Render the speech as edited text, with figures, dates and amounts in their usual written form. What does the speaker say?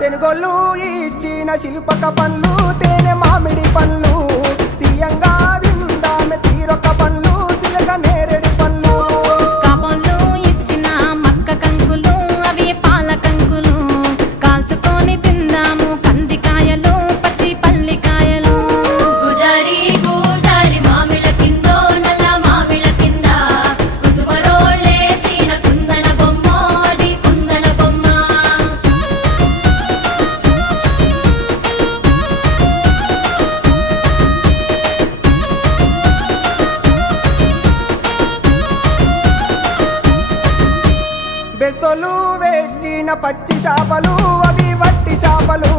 తెనుగోళ్ళు ఇచ్చిన శిల్పక పండ్లు తేనె మామిడి పండ్లు తీయంగా తిందామె తీరొక్క పండ్లు చిలక నేరేడి పండ్లు కాబోళ్ళు ఇచ్చిన మక్క కంకులు అవి పాల కంకులు కాల్చుకొని తిందాము కందికాయలు పచ్చి పల్లికాయలు గుజారి గుజారి మామిళ్ళ కిందో నల్ల మామిళ్ళ కింద కుసుమరోళ్ళేసిన కుందన బొమ్మ అది కుందన బొమ్మ బెస్తోలు పెట్టిన పచ్చి చేపలు అవి వట్టి చేపలు